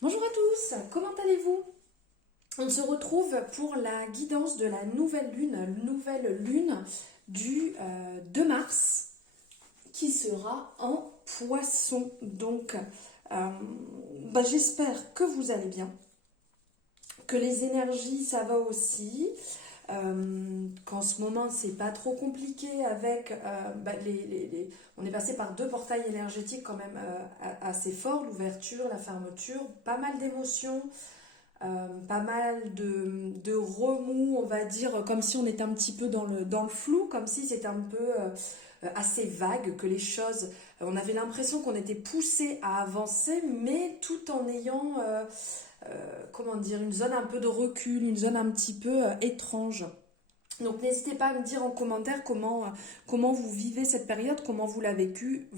Bonjour à tous, comment allez-vous? On se retrouve pour la guidance de la nouvelle lune du 2 mars qui sera en poisson. Donc, j'espère que vous allez bien, que les énergies ça va aussi, qu'en ce moment c'est pas trop compliqué avec on est passé par deux portails énergétiques quand même assez forts, l'ouverture, la fermeture, pas mal d'émotions. Pas mal de remous, on va dire, comme si on était un petit peu dans le flou, comme si c'était un peu assez vague, que les choses, on avait l'impression qu'on était poussé à avancer, mais tout en ayant, comment dire, une zone un peu de recul, une zone un petit peu étrange. Donc n'hésitez pas à me dire en commentaire comment vous vivez cette période, comment vous l'avez vécu,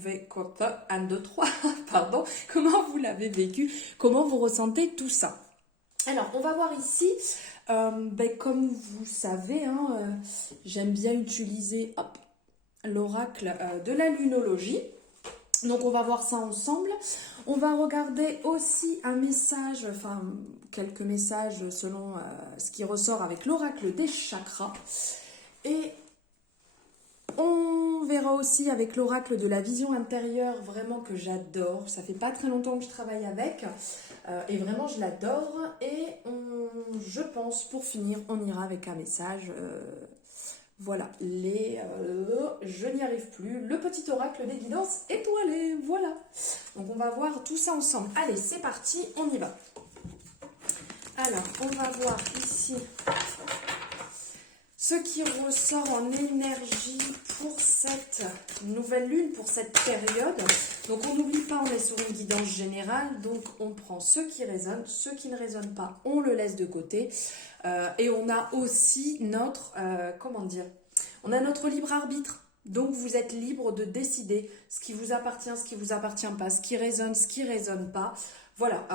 1, 2, 3, pardon, comment vous l'avez vécu, comment vous ressentez tout ça. Alors, on va voir ici, comme vous savez, j'aime bien utiliser l'oracle de la lunologie. Donc, on va voir ça ensemble. On va regarder aussi un message, enfin, quelques messages selon ce qui ressort avec l'oracle des chakras. Et on verra aussi avec l'oracle de la vision intérieure, vraiment que j'adore. Ça fait pas très longtemps que je travaille avec. Et vraiment, je l'adore. Et je pense, pour finir, on ira avec un message. Voilà, je n'y arrive plus. Le petit oracle des guidances étoilées. Voilà. Donc, on va voir tout ça ensemble. Allez, c'est parti, on y va. Alors, on va voir ici ce qui ressort en énergie pour cette nouvelle lune, pour cette période. Donc on n'oublie pas, on est sur une guidance générale, donc on prend ce qui résonne, ce qui ne résonne pas, on le laisse de côté. Et on a aussi notre, on a notre libre arbitre. Donc vous êtes libre de décider ce qui vous appartient, ce qui vous appartient pas, ce qui résonne pas. Voilà,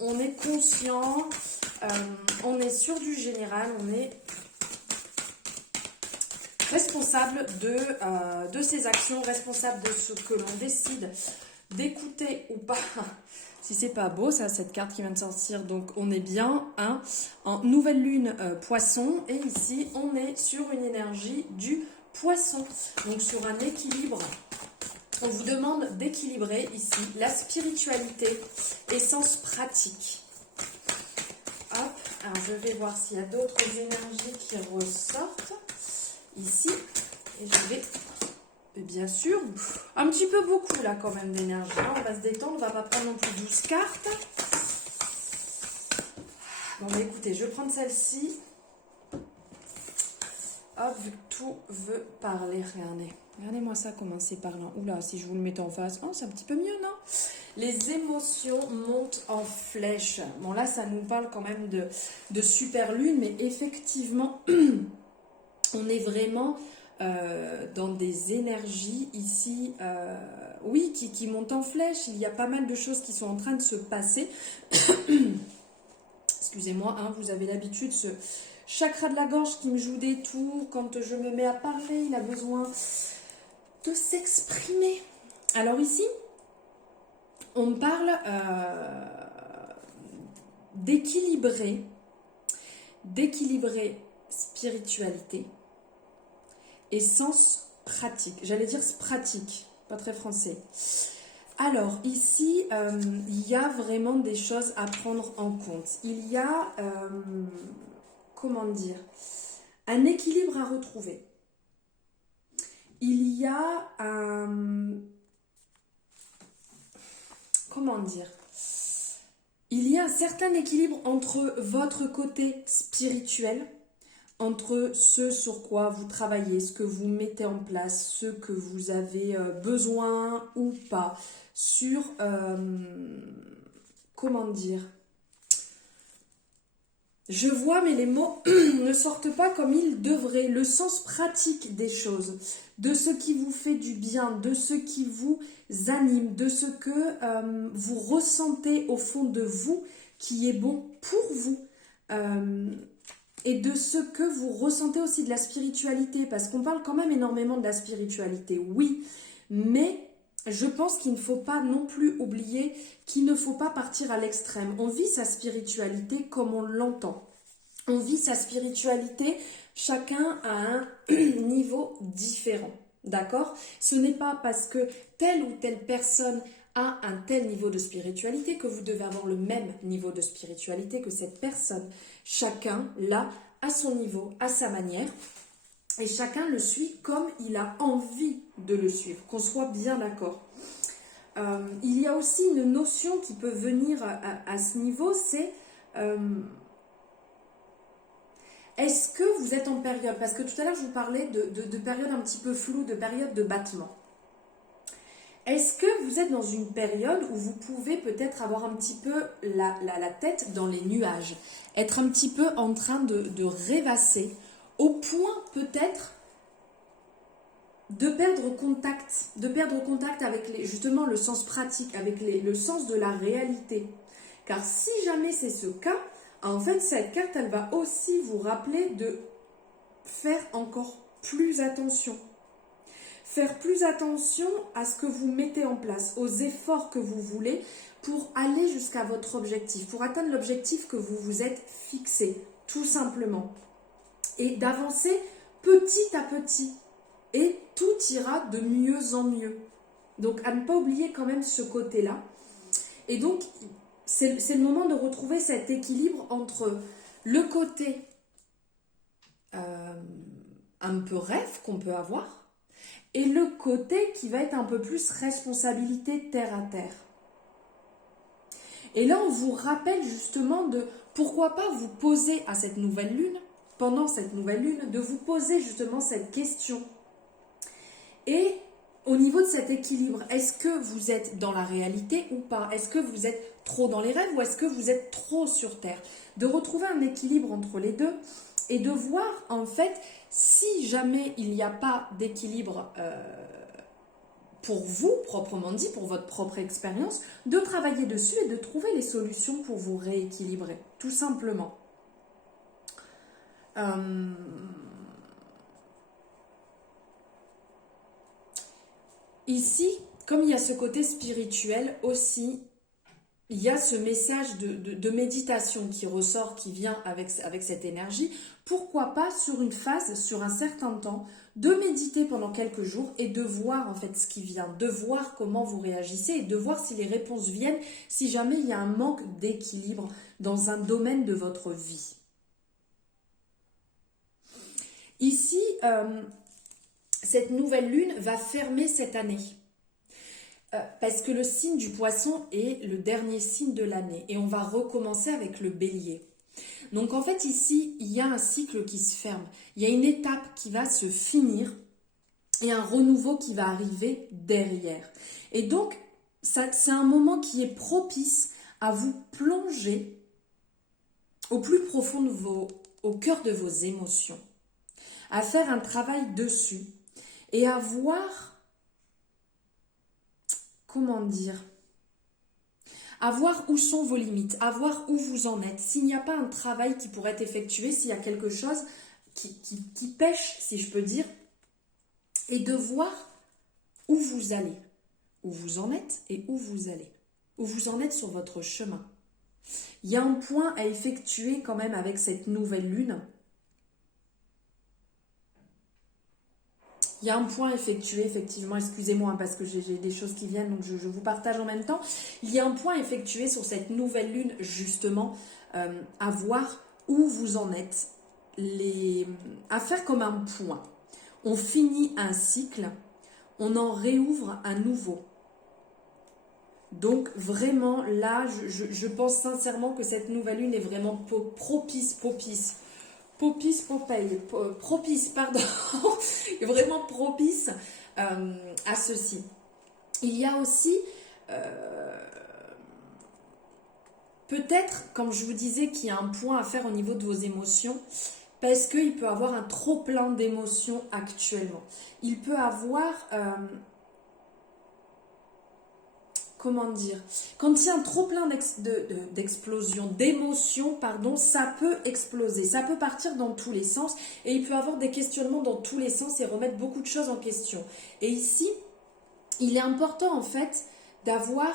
on est conscient, on est sur du général, on est responsable de ses actions, responsable de ce que l'on décide d'écouter ou pas. Si c'est pas beau, ça, cette carte qui vient de sortir, donc on est bien en nouvelle lune poisson, et ici on est sur une énergie du poisson, donc sur un équilibre. On vous demande d'équilibrer ici la spiritualité, essence pratique. Hop, alors je vais voir s'il y a d'autres énergies qui ressortent ici, et je vais, et bien sûr, un petit peu beaucoup là quand même d'énergie, on va se détendre, on va pas prendre non plus 12 cartes. Bon bah écoutez, je vais prendre celle-ci, hop, vu que tout veut parler, regardez-moi ça, comment c'est parlant. Oula, si je vous le mettais en face, oh c'est un petit peu mieux, non? Les émotions montent en flèche. Bon là ça nous parle quand même de super lune, mais effectivement on est vraiment dans des énergies ici, oui, qui montent en flèche. Il y a pas mal de choses qui sont en train de se passer. Excusez-moi, vous avez l'habitude, ce chakra de la gorge qui me joue des tours. Quand je me mets à parler, il a besoin de s'exprimer. Alors ici, on parle d'équilibrer spiritualité et sens pratique. J'allais dire pratique, pas très français. Alors ici, il y a vraiment des choses à prendre en compte. Il y a, comment dire, un équilibre à retrouver. Il y a un, comment dire, il y a un certain équilibre entre votre côté spirituel, entre ce sur quoi vous travaillez, ce que vous mettez en place, ce que vous avez besoin ou pas, sur, comment dire, je vois mais les mots ne sortent pas comme ils devraient, le sens pratique des choses, de ce qui vous fait du bien, de ce qui vous anime, de ce que vous ressentez au fond de vous qui est bon pour vous. Et de ce que vous ressentez aussi de la spiritualité, parce qu'on parle quand même énormément de la spiritualité, oui, mais je pense qu'il ne faut pas non plus oublier qu'il ne faut pas partir à l'extrême. On vit sa spiritualité comme on l'entend. On vit sa spiritualité, chacun à un niveau différent. D'accord? Ce n'est pas parce que telle ou telle personne a un tel niveau de spiritualité que vous devez avoir le même niveau de spiritualité que cette personne. Chacun, là, à son niveau, à sa manière. Et chacun le suit comme il a envie de le suivre, qu'on soit bien d'accord. Il y a aussi une notion qui peut venir à ce niveau, c'est est-ce que vous êtes en période, parce que tout à l'heure je vous parlais de période un petit peu floue, de période de battement. Est-ce que vous êtes dans une période où vous pouvez peut-être avoir un petit peu la tête dans les nuages, être un petit peu en train de rêvasser, au point peut-être de perdre contact avec justement le sens pratique, avec le sens de la réalité. Car si jamais c'est ce cas, en fait cette carte elle va aussi vous rappeler de faire encore plus attention. Faire plus attention à ce que vous mettez en place, aux efforts que vous voulez pour aller jusqu'à votre objectif, pour atteindre l'objectif que vous vous êtes fixé, tout simplement. Et d'avancer petit à petit. Et tout ira de mieux en mieux. Donc, à ne pas oublier quand même ce côté-là. Et donc, c'est le moment de retrouver cet équilibre entre le côté un peu rêve qu'on peut avoir et le côté qui va être un peu plus responsabilité terre à terre. Et là, on vous rappelle justement de pourquoi pas vous poser à cette nouvelle lune, pendant cette nouvelle lune, de vous poser justement cette question. Et au niveau de cet équilibre, est-ce que vous êtes dans la réalité ou pas? Est-ce que vous êtes trop dans les rêves ou est-ce que vous êtes trop sur Terre? De retrouver un équilibre entre les deux et de voir en fait si jamais il n'y a pas d'équilibre pour vous, proprement dit, pour votre propre expérience, de travailler dessus et de trouver les solutions pour vous rééquilibrer, tout simplement. Ici, comme il y a ce côté spirituel aussi, il y a ce message de méditation qui ressort, qui vient avec cette énergie. Pourquoi pas sur une phase, sur un certain temps, de méditer pendant quelques jours et de voir en fait ce qui vient, de voir comment vous réagissez et de voir si les réponses viennent, si jamais il y a un manque d'équilibre dans un domaine de votre vie. Ici, cette nouvelle lune va fermer cette année. Parce que le signe du poisson est le dernier signe de l'année. Et on va recommencer avec le bélier. Donc en fait ici, il y a un cycle qui se ferme. Il y a une étape qui va se finir et un renouveau qui va arriver derrière. Et donc, c'est un moment qui est propice à vous plonger au plus profond au cœur de vos émotions. À faire un travail dessus et à voir, comment dire, à voir où sont vos limites, à voir où vous en êtes. S'il n'y a pas un travail qui pourrait être effectué, s'il y a quelque chose qui pêche, si je peux dire, et de voir où vous allez, où vous en êtes et où vous allez, où vous en êtes sur votre chemin. Il y a un point à effectuer quand même avec cette nouvelle lune. Il y a un point effectué, effectivement, excusez-moi parce que j'ai des choses qui viennent, donc je vous partage en même temps. Il y a un point effectué sur cette nouvelle lune, justement, à voir où vous en êtes, à faire comme un point. On finit un cycle, on en réouvre un nouveau. Donc vraiment, là, je pense sincèrement que cette nouvelle lune est vraiment propice, vraiment propice à ceci. Il y a aussi peut-être, comme je vous disais, qu'il y a un point à faire au niveau de vos émotions, parce qu'il peut avoir un trop plein d'émotions actuellement. Il peut avoir comment dire, quand il y a un trop plein d'explosion, d'émotions, pardon, ça peut exploser, ça peut partir dans tous les sens et il peut avoir des questionnements dans tous les sens et remettre beaucoup de choses en question. Et ici, il est important en fait d'avoir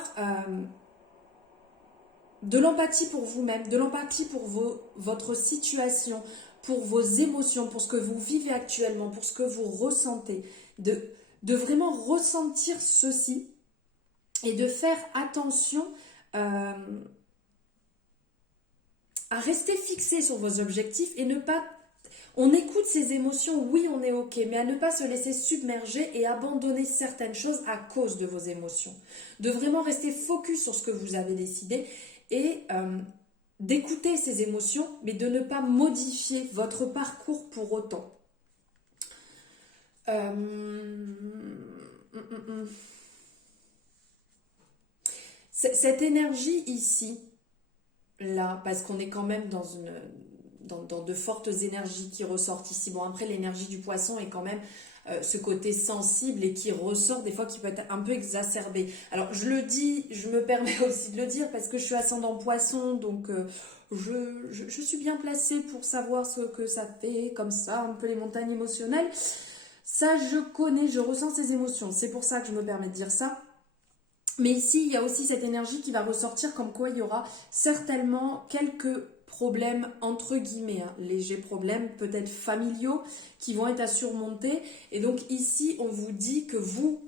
de l'empathie pour vous-même, de l'empathie pour votre situation, pour vos émotions, pour ce que vous vivez actuellement, pour ce que vous ressentez, de vraiment ressentir ceci et de faire attention à rester fixé sur vos objectifs et ne pas... On écoute ses émotions, oui on est ok, mais à ne pas se laisser submerger et abandonner certaines choses à cause de vos émotions. De vraiment rester focus sur ce que vous avez décidé et d'écouter ces émotions, mais de ne pas modifier votre parcours pour autant. Cette énergie ici, là, parce qu'on est quand même dans de fortes énergies qui ressortent ici. Bon, après, l'énergie du poisson est quand même ce côté sensible et qui ressort des fois, qui peut être un peu exacerbé. Alors, je le dis, je me permets aussi de le dire parce que je suis ascendant poisson, donc je suis bien placée pour savoir ce que ça fait, comme ça, un peu les montagnes émotionnelles. Ça, je connais, je ressens ces émotions. C'est pour ça que je me permets de dire ça. Mais ici, il y a aussi cette énergie qui va ressortir comme quoi il y aura certainement quelques problèmes, entre guillemets, hein, légers problèmes, peut-être familiaux, qui vont être à surmonter. Et donc ici, on vous dit que vous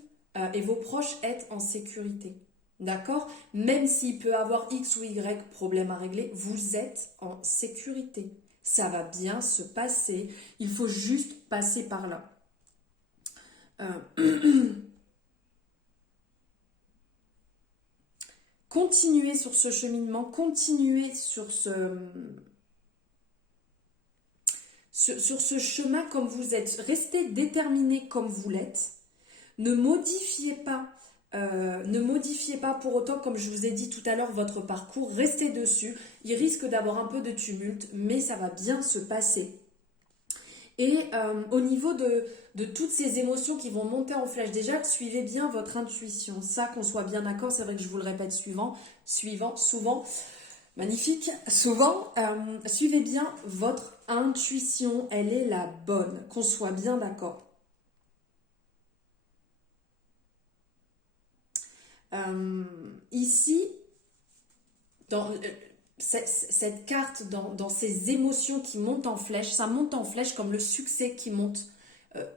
et vos proches êtes en sécurité. D'accord? Même s'il peut y avoir X ou Y problème à régler, vous êtes en sécurité. Ça va bien se passer. Il faut juste passer par là. Continuez sur ce cheminement, continuez sur ce chemin comme vous êtes. Restez déterminé comme vous l'êtes. Ne modifiez pas pour autant, comme je vous ai dit tout à l'heure, votre parcours. Restez dessus. Il risque d'avoir un peu de tumulte, mais ça va bien se passer. Et au niveau de toutes ces émotions qui vont monter en flèche, déjà, suivez bien votre intuition. Ça, qu'on soit bien d'accord, c'est vrai que je vous le répète souvent, magnifique, souvent, suivez bien votre intuition, elle est la bonne, qu'on soit bien d'accord. Ici, dans... cette carte dans ces émotions qui montent en flèche, ça monte en flèche comme le succès qui monte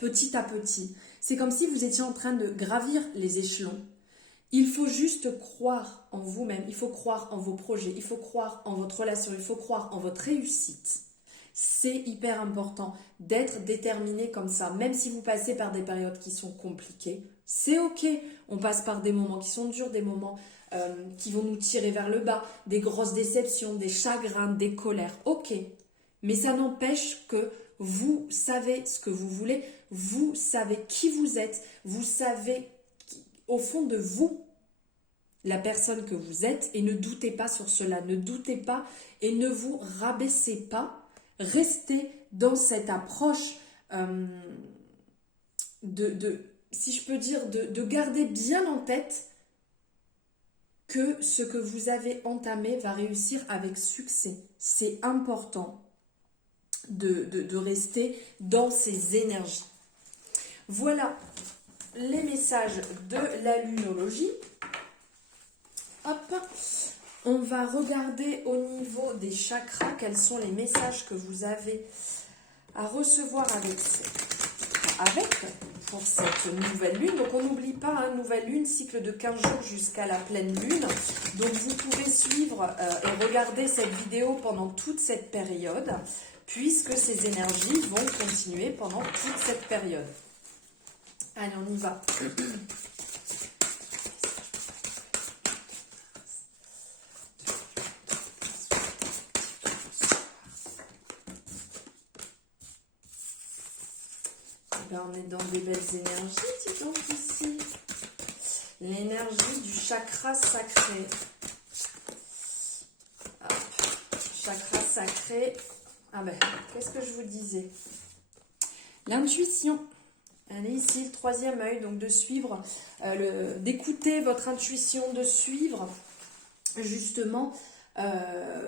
petit à petit. C'est comme si vous étiez en train de gravir les échelons. Il faut juste croire en vous-même, il faut croire en vos projets, il faut croire en votre relation, il faut croire en votre réussite. C'est hyper important d'être déterminé comme ça, même si vous passez par des périodes qui sont compliquées. C'est ok, on passe par des moments qui sont durs, des moments qui vont nous tirer vers le bas, des grosses déceptions, des chagrins, des colères. Ok, mais ça n'empêche que vous savez ce que vous voulez, vous savez qui vous êtes, vous savez au fond de vous la personne que vous êtes et ne doutez pas sur cela, ne doutez pas et ne vous rabaissez pas. Restez dans cette approche si je peux dire, de garder bien en tête que ce que vous avez entamé va réussir avec succès. C'est important de rester dans ces énergies. Voilà les messages de la lunologie. Hop, on va regarder au niveau des chakras quels sont les messages que vous avez à recevoir pour cette nouvelle lune. Donc on n'oublie pas, hein, nouvelle lune, cycle de 15 jours jusqu'à la pleine lune. Donc vous pouvez suivre et regarder cette vidéo pendant toute cette période, puisque ces énergies vont continuer pendant toute cette période. Allez, on y va. Ben, on est dans des belles énergies, dis donc, ici. L'énergie du chakra sacré. Hop. Chakra sacré. Ah ben, qu'est-ce que je vous disais? L'intuition. Elle est ici, le troisième œil, donc de suivre, d'écouter votre intuition, de suivre justement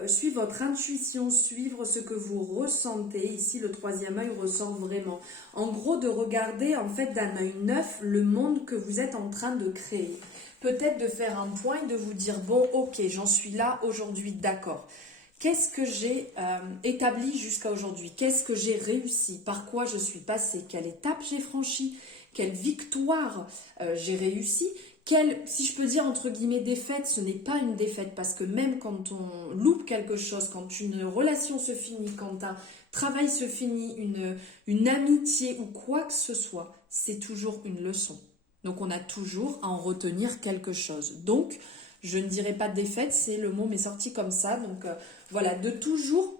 suivre votre intuition, suivre ce que vous ressentez. Ici, le troisième œil ressort vraiment. En gros, de regarder en fait d'un œil neuf le monde que vous êtes en train de créer. Peut-être de faire un point et de vous dire, bon, ok, j'en suis là aujourd'hui, d'accord. Qu'est-ce que j'ai établi jusqu'à aujourd'hui? Qu'est-ce que j'ai réussi? Par quoi je suis passée? Quelle étape j'ai franchie? Quelle victoire j'ai réussi? Quelle, si je peux dire entre guillemets défaite, ce n'est pas une défaite parce que même quand on loupe quelque chose, quand une relation se finit, quand un travail se finit, une amitié ou quoi que ce soit, c'est toujours une leçon. Donc on a toujours à en retenir quelque chose. Donc je ne dirais pas défaite, c'est le mot m'est sorti comme ça. Donc voilà, de toujours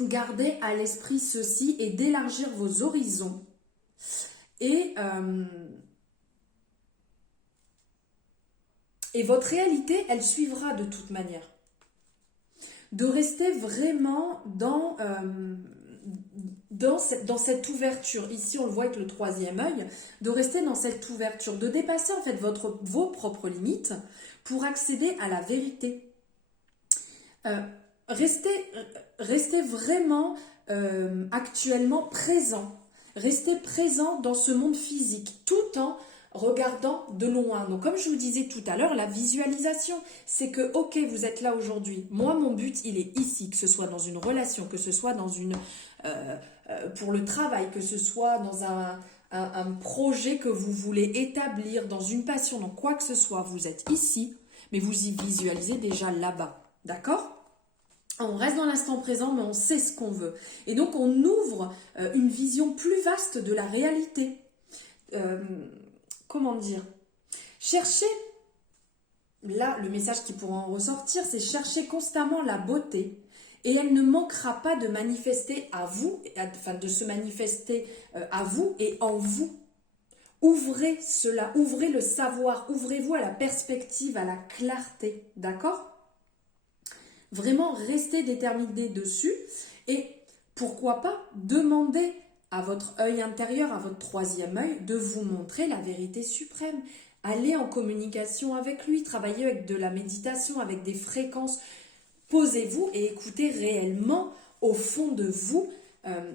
garder à l'esprit ceci et d'élargir vos horizons. Et votre réalité, elle suivra de toute manière. De rester vraiment dans cette ouverture. Ici, on le voit avec le troisième œil. De rester dans cette ouverture. De dépasser en fait vos propres limites pour accéder à la vérité. Restez vraiment actuellement présent. Restez présent dans ce monde physique tout en regardant de loin. Donc comme je vous disais tout à l'heure, la visualisation, c'est que ok, vous êtes là aujourd'hui. Moi, mon but, il est ici, que ce soit dans une relation, que ce soit dans pour le travail, que ce soit dans un projet que vous voulez établir, dans une passion, dans quoi que ce soit. Vous êtes ici, mais vous y visualisez déjà là-bas. D'accord ? On reste dans l'instant présent, mais on sait ce qu'on veut. Et donc, on ouvre une vision plus vaste de la réalité. Comment dire? Cherchez, là, le message qui pourra en ressortir, c'est chercher constamment la beauté. Et elle ne manquera pas de manifester à vous, enfin de se manifester à vous et en vous. Ouvrez cela, ouvrez le savoir, ouvrez-vous à la perspective, à la clarté. D'accord ? Vraiment, restez déterminé dessus et pourquoi pas demander à votre œil intérieur, à votre troisième œil, de vous montrer la vérité suprême. Allez en communication avec lui, travaillez avec de la méditation, avec des fréquences. Posez-vous et écoutez réellement au fond de vous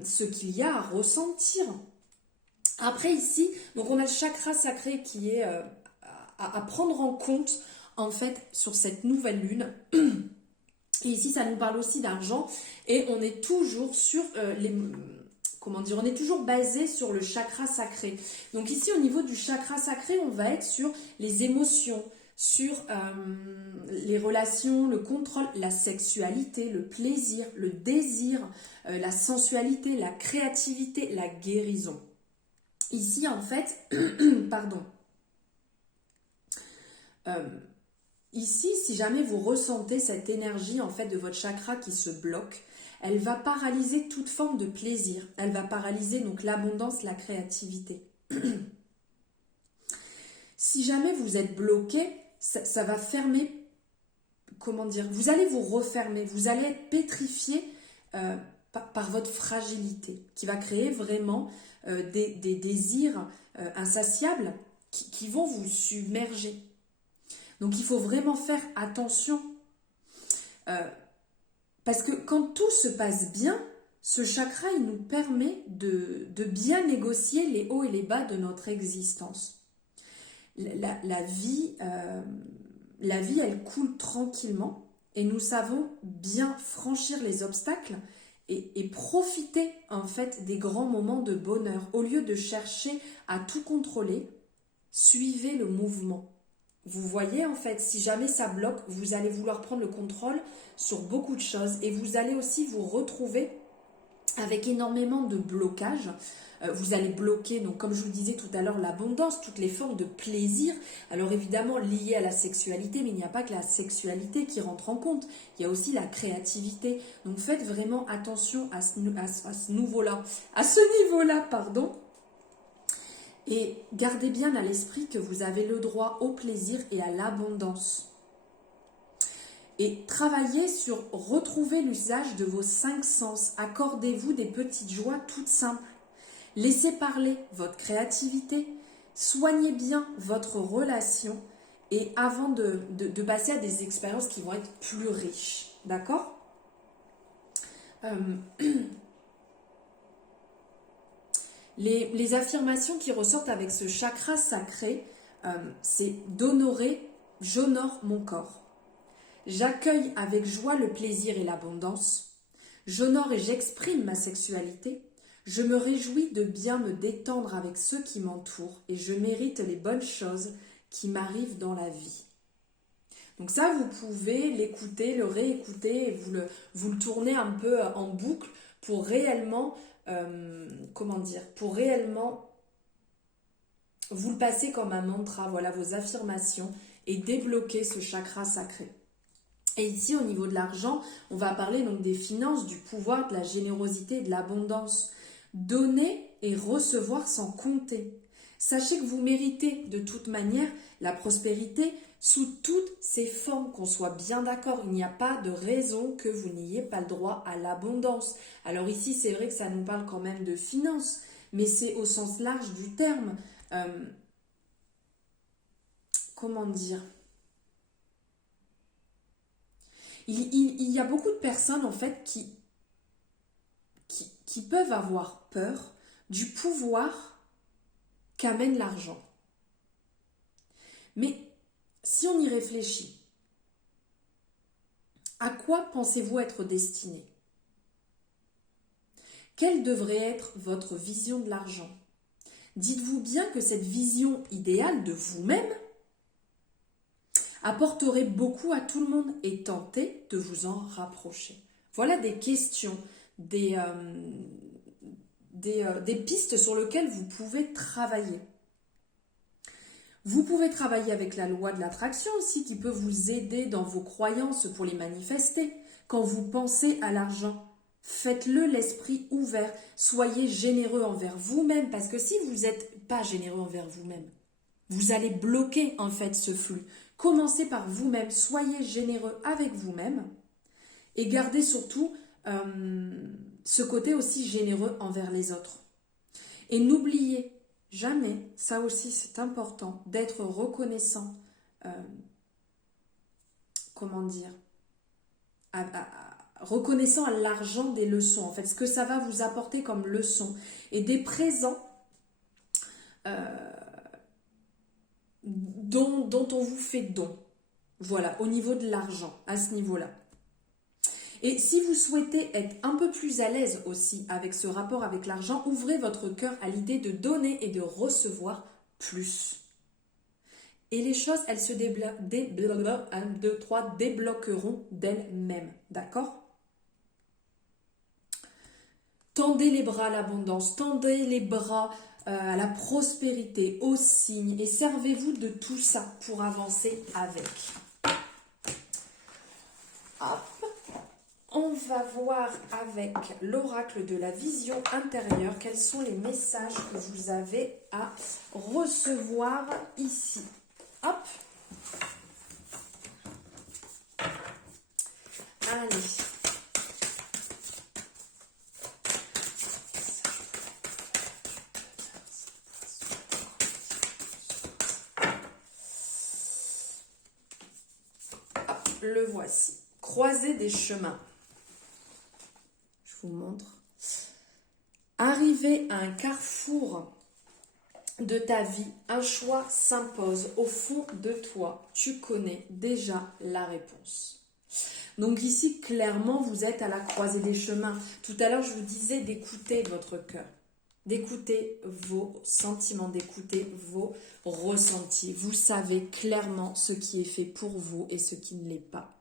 ce qu'il y a à ressentir. Après ici, donc on a le chakra sacré qui est à prendre en compte en fait sur cette nouvelle lune. Et ici, ça nous parle aussi d'argent et on est toujours sur on est toujours basé sur le chakra sacré. Donc ici, au niveau du chakra sacré, on va être sur les émotions, sur les relations, le contrôle, la sexualité, le plaisir, le désir, la sensualité, la créativité, la guérison. Ici, en fait, pardon. Ici, si jamais vous ressentez cette énergie en fait de votre chakra qui se bloque, elle va paralyser toute forme de plaisir. Elle va paralyser donc l'abondance, la créativité. Si jamais vous êtes bloqué, ça va fermer, comment dire, vous allez vous refermer, vous allez être pétrifié par votre fragilité, qui va créer vraiment des désirs insatiables qui vont vous submerger. Donc il faut vraiment faire attention parce que quand tout se passe bien, ce chakra il nous permet de bien négocier les hauts et les bas de notre existence. La vie, elle coule tranquillement et nous savons bien franchir les obstacles et profiter en fait des grands moments de bonheur. Au lieu de chercher à tout contrôler, suivez le mouvement. Vous voyez en fait, si jamais ça bloque, vous allez vouloir prendre le contrôle sur beaucoup de choses et vous allez aussi vous retrouver avec énormément de blocages. Vous allez bloquer, donc comme je vous disais tout à l'heure, l'abondance, toutes les formes de plaisir. Alors évidemment liées à la sexualité, mais il n'y a pas que la sexualité qui rentre en compte. Il y a aussi la créativité. Donc faites vraiment attention à ce niveau-là. Et gardez bien à l'esprit que vous avez le droit au plaisir et à l'abondance. Et travaillez sur retrouver l'usage de vos 5 sens. Accordez-vous des petites joies toutes simples. Laissez parler votre créativité. Soignez bien votre relation. Et avant de passer à des expériences qui vont être plus riches. d'accord? Les affirmations qui ressortent avec ce chakra sacré, c'est d'honorer, j'honore mon corps. J'accueille avec joie le plaisir et l'abondance. J'honore et j'exprime ma sexualité. Je me réjouis de bien me détendre avec ceux qui m'entourent et je mérite les bonnes choses qui m'arrivent dans la vie. Donc ça, vous pouvez l'écouter, le réécouter et vous le tournez un peu en boucle pour réellement, pour réellement vous le passer comme un mantra, voilà vos affirmations et débloquer ce chakra sacré. Et ici, au niveau de l'argent, on va parler donc des finances, du pouvoir, de la générosité et de l'abondance. Donner et recevoir sans compter. Sachez que vous méritez de toute manière la prospérité sous toutes ses formes, qu'on soit bien d'accord. Il n'y a pas de raison que vous n'ayez pas le droit à l'abondance. Alors ici, c'est vrai que ça nous parle quand même de finances, mais c'est au sens large du terme. Comment dire ? Il y a beaucoup de personnes en fait qui peuvent avoir peur du pouvoir qu'amène l'argent. Mais si on y réfléchit, à quoi pensez-vous être destiné? Quelle devrait être votre vision de l'argent? Dites-vous bien que cette vision idéale de vous-même apporterait beaucoup à tout le monde et tentez de vous en rapprocher. Voilà des questions, des pistes sur lesquelles vous pouvez travailler. Vous pouvez travailler avec la loi de l'attraction aussi qui peut vous aider dans vos croyances pour les manifester. Quand vous pensez à l'argent, faites-le l'esprit ouvert. Soyez généreux envers vous-même parce que si vous n'êtes pas généreux envers vous-même, vous allez bloquer en fait ce flux. Commencez par vous-même, soyez généreux avec vous-même et gardez surtout ce côté aussi généreux envers les autres. Et n'oubliez jamais, ça aussi c'est important, d'être reconnaissant, reconnaissant à l'argent des leçons, en fait, ce que ça va vous apporter comme leçon et des présents dont on vous fait don. Voilà, au niveau de l'argent, à ce niveau-là. Et si vous souhaitez être un peu plus à l'aise aussi avec ce rapport avec l'argent, ouvrez votre cœur à l'idée de donner et de recevoir plus. Et les choses, elles se débloqueront d'elles-mêmes. D'accord ? Tendez les bras à l'abondance, tendez les bras à la prospérité, aux signes et servez-vous de tout ça pour avancer avec. Hop. On va voir avec l'oracle de la vision intérieure quels sont les messages que vous avez à recevoir ici. Hop. Allez. Hop, le voici. Croisée des chemins. Je vous montre. Arrivé à un carrefour de ta vie, un choix s'impose au fond de toi. Tu connais déjà la réponse. Donc ici, clairement, vous êtes à la croisée des chemins. Tout à l'heure, je vous disais d'écouter votre cœur, d'écouter vos sentiments, d'écouter vos ressentis. Vous savez clairement ce qui est fait pour vous et ce qui ne l'est pas.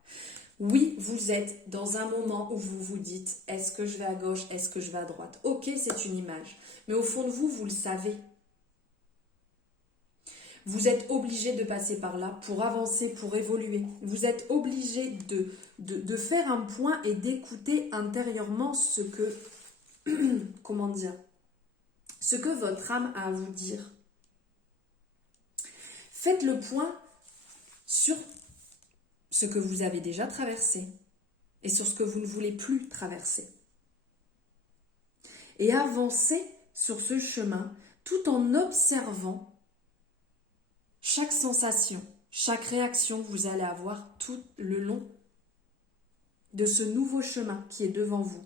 Oui, vous êtes dans un moment où vous vous dites, est-ce que je vais à gauche, est-ce que je vais à droite? Ok, c'est une image. Mais au fond de vous, vous le savez. Vous êtes obligé de passer par là pour avancer, pour évoluer. Vous êtes obligé de faire un point et d'écouter intérieurement ce que, ce que votre âme a à vous dire. Faites le point sur ce que vous avez déjà traversé et sur ce que vous ne voulez plus traverser. Et avancez sur ce chemin tout en observant chaque sensation, chaque réaction que vous allez avoir tout le long de ce nouveau chemin qui est devant vous.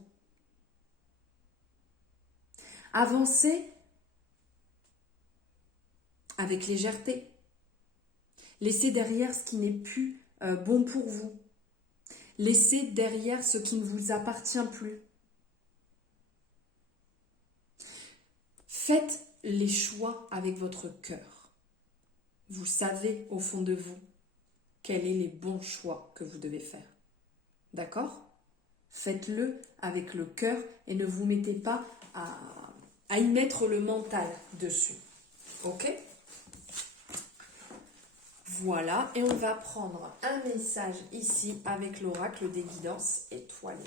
Avancez avec légèreté. Laissez derrière ce qui n'est plus bon pour vous. Laissez derrière ce qui ne vous appartient plus. Faites les choix avec votre cœur. Vous savez au fond de vous quels sont les bons choix que vous devez faire. D'accord ? Faites-le avec le cœur et ne vous mettez pas à y mettre le mental dessus. Ok ? Voilà, et on va prendre un message ici avec l'oracle des guidances étoilées.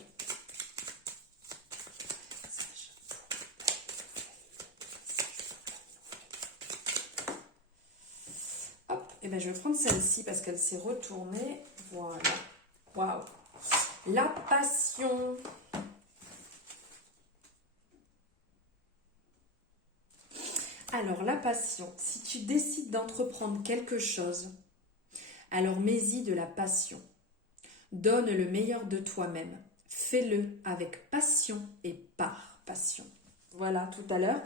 Hop, et bien je vais prendre celle-ci parce qu'elle s'est retournée. Voilà. Waouh. La passion. Alors, la passion, si tu décides d'entreprendre quelque chose, alors mets-y de la passion. Donne le meilleur de toi-même. Fais-le avec passion et par passion. Voilà, tout à l'heure,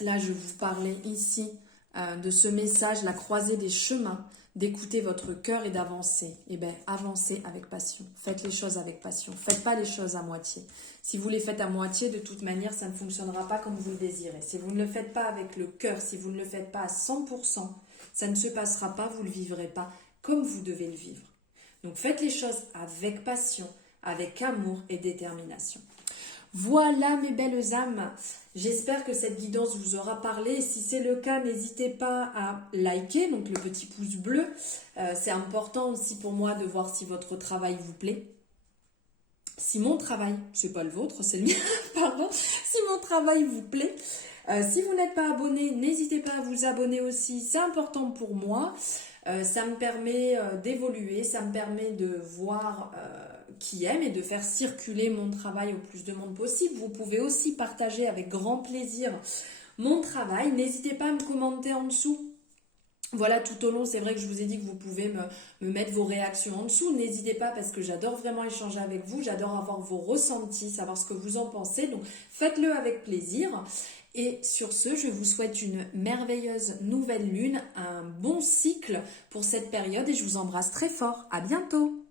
là, je vous parlais ici de ce message, la croisée des chemins, d'écouter votre cœur et d'avancer. Eh bien, avancez avec passion. Faites les choses avec passion. Faites pas les choses à moitié. Si vous les faites à moitié, de toute manière, ça ne fonctionnera pas comme vous le désirez. Si vous ne le faites pas avec le cœur, si vous ne le faites pas à 100%, ça ne se passera pas, vous ne le vivrez pas comme vous devez le vivre. Donc, faites les choses avec passion, avec amour et détermination. Voilà mes belles âmes, j'espère que cette guidance vous aura parlé. Si c'est le cas, n'hésitez pas à liker, donc le petit pouce bleu. C'est important aussi pour moi de voir si votre travail vous plaît. Si mon travail, c'est pas le vôtre, c'est le mien, pardon, si mon travail vous plaît. Si vous n'êtes pas abonné, n'hésitez pas à vous abonner aussi, c'est important pour moi. Ça me permet d'évoluer, ça me permet de voir qui aime et de faire circuler mon travail au plus de monde possible. Vous pouvez aussi partager avec grand plaisir mon travail. N'hésitez pas à me commenter en dessous. Voilà, tout au long, c'est vrai que je vous ai dit que vous pouvez me mettre vos réactions en dessous. N'hésitez pas parce que j'adore vraiment échanger avec vous. J'adore avoir vos ressentis, savoir ce que vous en pensez. Donc, faites-le avec plaisir. Et sur ce, je vous souhaite une merveilleuse nouvelle lune, un bon cycle pour cette période et je vous embrasse très fort. À bientôt!